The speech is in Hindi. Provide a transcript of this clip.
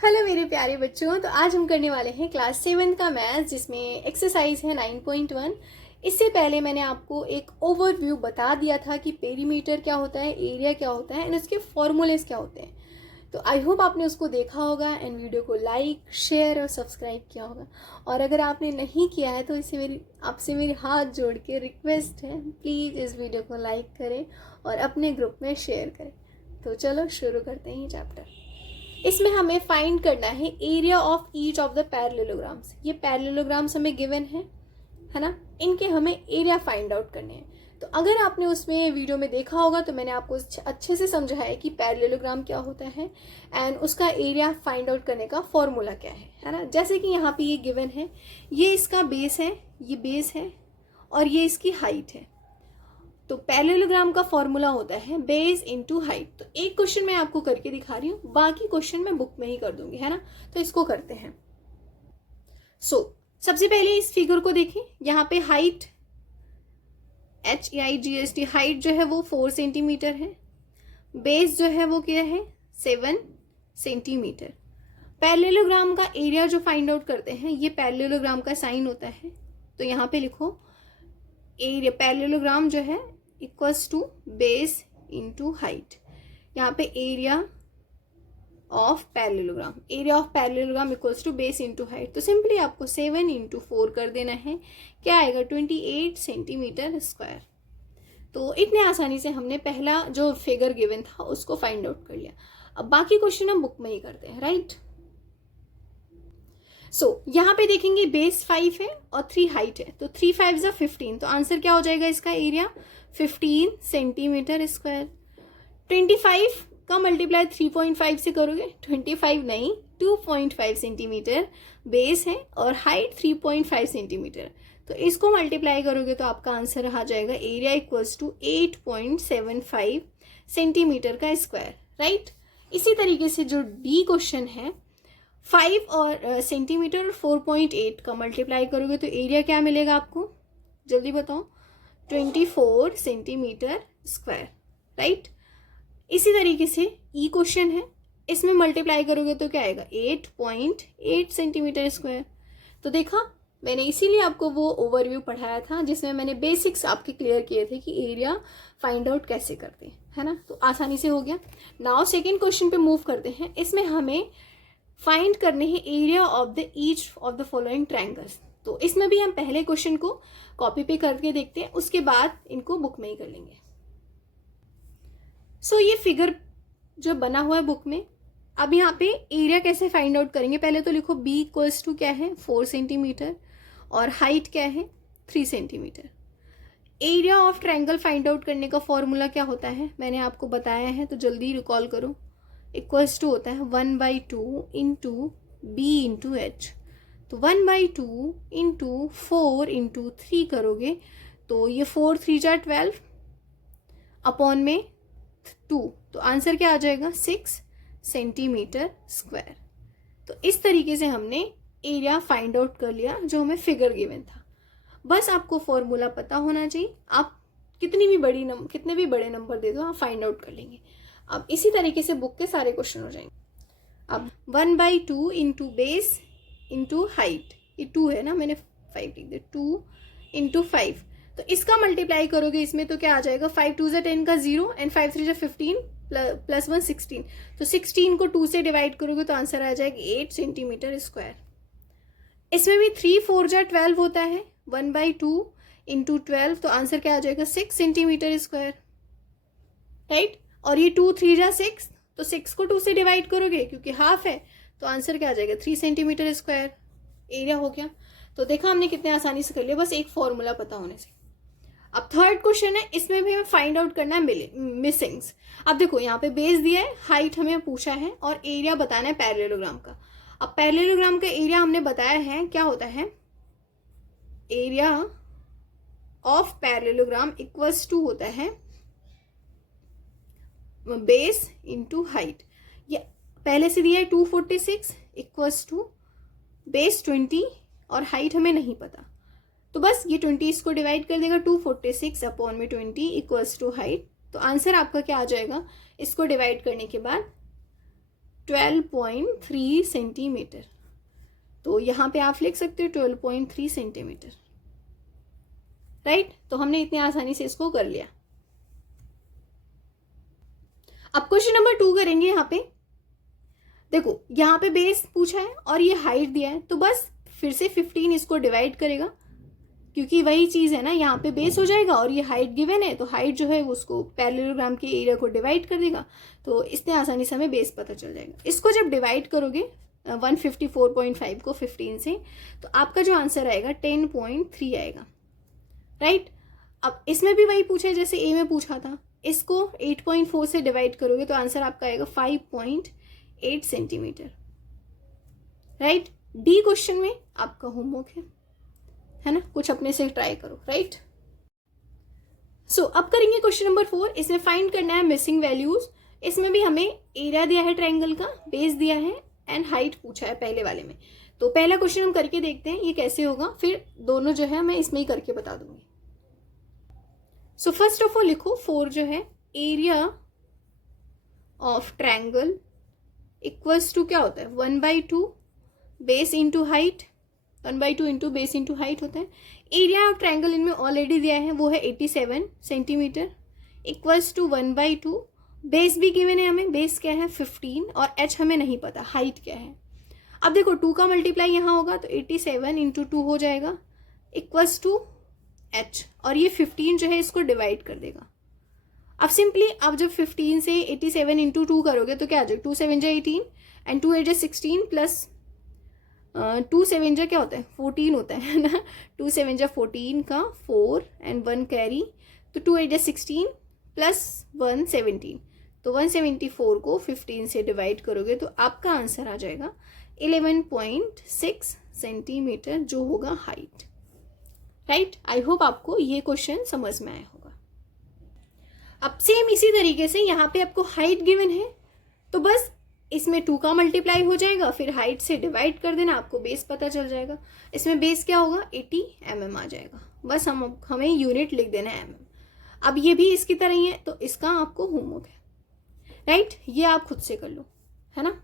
हेलो मेरे प्यारे बच्चों। तो आज हम करने वाले हैं क्लास 7 का मैथ्स, जिसमें एक्सरसाइज है 9.1। इससे पहले मैंने आपको एक ओवरव्यू बता दिया था कि पेरीमीटर क्या होता है, एरिया क्या होता है एंड उसके फॉर्मूलेस क्या होते हैं। तो आई होप आपने उसको देखा होगा एंड वीडियो को लाइक, शेयर और सब्सक्राइब किया होगा। और अगर आपने नहीं किया है तो इसे आपसे मेरी हाथ जोड़ के रिक्वेस्ट है, प्लीज़ इस वीडियो को लाइक करें और अपने ग्रुप में शेयर करें। तो चलो शुरू करते हैं चैप्टर। इसमें हमें फाइंड करना है area of each of the parallelograms. ये पैरेललोग्राम्स हमें गिवन है ना, इनके हमें एरिया फाइंड आउट करने हैं। तो अगर आपने उसमें वीडियो में देखा होगा तो मैंने आपको अच्छे से समझाया है कि पैरेललोग्राम क्या होता है एंड उसका एरिया फाइंड आउट करने का फॉर्मूला क्या है ना। जैसे कि यहाँ पे ये गिवन है, ये इसका बेस है, ये बेस है और ये इसकी हाइट है। तो पैरेललोग्राम का फॉर्मूला होता है बेस इनटू हाइट। तो एक क्वेश्चन मैं आपको करके दिखा रही हूँ, बाकी क्वेश्चन मैं बुक में ही कर दूंगी, है ना। तो इसको करते हैं। सबसे पहले इस फिगर को देखें। यहाँ पे हाइट HEIGST हाइट जो है वो 4 सेंटीमीटर है, बेस जो है वो क्या है 7 सेंटीमीटर। पैरेललोग्राम का एरिया जो फाइंड आउट करते हैं, ये पैरेललोग्राम का साइन होता है। तो यहाँ पे लिखो एरिया पैरेललोग्राम जो है equals to base into height. यहाँ पे area of parallelogram equals to base into height. तो सिंपली आपको 7 इंटू 4 कर देना है, क्या आएगा 28 सेंटीमीटर स्क्वायर। तो इतने आसानी से हमने पहला जो फिगर गिवन था उसको फाइंड आउट कर लिया। अब बाकी क्वेश्चन हम बुक में ही करते हैं, राइट। यहाँ पे देखेंगे बेस 5 है और 3 हाइट है, तो 3 5 जा 15। तो आंसर क्या हो जाएगा इसका एरिया 15 सेंटीमीटर स्क्वायर। 25 का मल्टीप्लाई 3.5 से करोगे, 25 नहीं 2.5 सेंटीमीटर बेस है और हाइट 3.5 सेंटीमीटर। तो इसको मल्टीप्लाई करोगे तो आपका आंसर आ जाएगा एरिया इक्वल्स टू 8.75 सेंटीमीटर का स्क्वायर, राइट। इसी तरीके से जो डी क्वेश्चन है 5 और सेंटीमीटर और 4.8 का मल्टीप्लाई करोगे तो एरिया क्या मिलेगा आपको, जल्दी बताओ, 24 सेंटीमीटर स्क्वायर, राइट। इसी तरीके से ई क्वेश्चन है, इसमें मल्टीप्लाई करोगे तो क्या आएगा 8.8 सेंटीमीटर स्क्वायर। तो देखा, मैंने इसीलिए आपको वो ओवरव्यू पढ़ाया था जिसमें मैंने बेसिक्स आपके क्लियर किए थे कि एरिया फाइंड आउट कैसे करते हैं, है ना। तो आसानी से हो गया। नाउ सेकेंड क्वेश्चन पे मूव करते हैं। इसमें हमें फाइंड करने हैं area of the each of the following triangles. तो इसमें भी हम पहले क्वेश्चन को कॉपी पे करके देखते हैं, उसके बाद इनको बुक में ही कर लेंगे। ये फिगर जो बना हुआ है बुक में, अब यहाँ पे एरिया कैसे फाइंड आउट करेंगे। पहले तो लिखो b इक्वल्स टू क्या है 4 सेंटीमीटर और हाइट क्या है 3 centimetre. Area of triangle find out करने का फॉर्मूला क्या होता है मैंने आपको बताया है, तो जल्दी रिकॉल करो। इक्वल्स टू होता है 1/2 इंटू बी इंटू एच। तो 1/2 इंटू 4 इंटू 3 करोगे तो ये 4 3 जा 12 अपॉन में 2। तो आंसर क्या आ जाएगा 6 सेंटीमीटर स्क्वायर। तो इस तरीके से हमने एरिया फाइंड आउट कर लिया जो हमें फिगर गिवन था। बस आपको फॉर्मूला पता होना चाहिए, आप कितने भी बड़े नंबर दे दो आप फाइंड आउट कर लेंगे। अब इसी तरीके से बुक के सारे क्वेश्चन हो जाएंगे। अब 1/2 इंटू बेस इंटू हाइट, ये 2 है ना, मैंने 5 लिख दिया, 2 इंटू 5। तो इसका मल्टीप्लाई करोगे इसमें तो क्या आ जाएगा 5 2 जा 10 का 0 एंड 5 3 जा 15 प्लस 1 16। तो 16 को 2 से डिवाइड करोगे तो आंसर आ जाएगा 8 सेंटीमीटर स्क्वायर। इसमें भी 3 4 जा 12 होता है, 1/2 इंटू 12, तो आंसर क्या आ जाएगा 6 सेंटीमीटर स्क्वायर, राइट। और ये 2 3 जा 6, तो 6 को 2 से डिवाइड करोगे क्योंकि हाफ है, तो आंसर क्या आ जाएगा 3 सेंटीमीटर स्क्वायर। एरिया हो गया। तो देखा हमने कितने आसानी से कर लिया, बस एक फॉर्मूला पता होने से। अब थर्ड क्वेश्चन है, इसमें भी हमें फाइंड आउट करना है मिसिंग्स। अब देखो यहाँ पे बेस दिया है, हाइट हमें पूछा है और एरिया बताना है पैरेललोग्राम का। अब पैरेललोग्राम का एरिया हमने बताया है क्या होता है, area of parallelogram equals to होता है बेस इंटू हाइट। ये पहले से दिया है 246 इक्वल्स टू बेस 20 और हाइट हमें नहीं पता, तो बस ये 20 इसको डिवाइड कर देगा, 246 अपॉन में 20 इक्वल्स टू हाइट। तो आंसर आपका क्या आ जाएगा, इसको डिवाइड करने के बाद 12.3 सेंटीमीटर। तो यहाँ पे आप लिख सकते हो 12.3 सेंटीमीटर, राइट। तो हमने इतनी आसानी से इसको कर लिया। अब क्वेश्चन नंबर 2 करेंगे। यहाँ पे देखो, यहाँ पे बेस पूछा है और ये हाइट दिया है, तो बस फिर से 15 इसको डिवाइड करेगा, क्योंकि वही चीज है ना, यहाँ पे बेस हो जाएगा और ये हाइट गिवन है, तो हाइट जो है उसको पैरेललोग्राम के एरिया को डिवाइड कर देगा, तो इतने आसानी से हमें बेस पता चल जाएगा। इसको जब डिवाइड करोगे 154.5 को 15 से, तो आपका जो आंसर आएगा 10.3 आएगा, राइट। अब इसमें भी वही पूछा है जैसे ए में पूछा था, इसको 8.4 से डिवाइड करोगे तो आंसर आपका आएगा 5.8 सेंटीमीटर, राइट। डी क्वेश्चन में आपका होमवर्क है ना, कुछ अपने से ट्राई करो, राइट। सो अब करेंगे क्वेश्चन नंबर 4। इसमें फाइंड करना है मिसिंग वैल्यूज। इसमें भी हमें एरिया दिया है ट्रायंगल का, बेस दिया है एंड हाइट पूछा है पहले वाले में। तो पहला क्वेश्चन हम करके देखते हैं ये कैसे होगा, फिर दोनों जो है मैं इसमें ही करके बता दूंगी। सो फर्स्ट ऑफ ऑल लिखो 4 जो है, area of triangle equals to क्या होता है 1/2 base into height, 1/2 into base into height होता है। एरिया ऑफ ट्रायंगल इनमें ऑलरेडी दिया है, वो है 87 सेंटीमीटर, इक्वल्स टू 1/2। बेस भी गिवन है हमें, बेस क्या है 15 और एच हमें नहीं पता, हाइट क्या है। अब देखो 2 का मल्टीप्लाई यहाँ होगा तो 87 इंटू 2 हो जाएगा, इक्वल्स टू एच, और ये 15 जो है इसको डिवाइड कर देगा। अब सिंपली आप जब 15 से 87 इंटू 2 करोगे तो क्या आ जाएगा, 2 7 जा 18 एंड 2 8 जा 16 प्लस 2 7 जा क्या होता है 14 होता है ना, 2 7 जा 14 का 4 एंड 1 कैरी, तो 2 8 जा 16 प्लस 1 17, तो 174 को 15 से डिवाइड करोगे तो आपका आंसर आ जाएगा 11.6 सेंटीमीटर, जो होगा हाइट, राइट। आई होप आपको ये क्वेश्चन समझ में आया होगा। अब सेम इसी तरीके से यहाँ पे आपको हाइट गिवन है, तो बस इसमें 2 का मल्टीप्लाई हो जाएगा, फिर हाइट से डिवाइड कर देना, आपको बेस पता चल जाएगा। इसमें बेस क्या होगा 80 mm आ जाएगा, बस हमें यूनिट लिख देना है mm। अब ये भी इसकी तरह ही है, तो इसका आपको होमवर्क है, राइट। ये आप खुद से कर लो, है ना।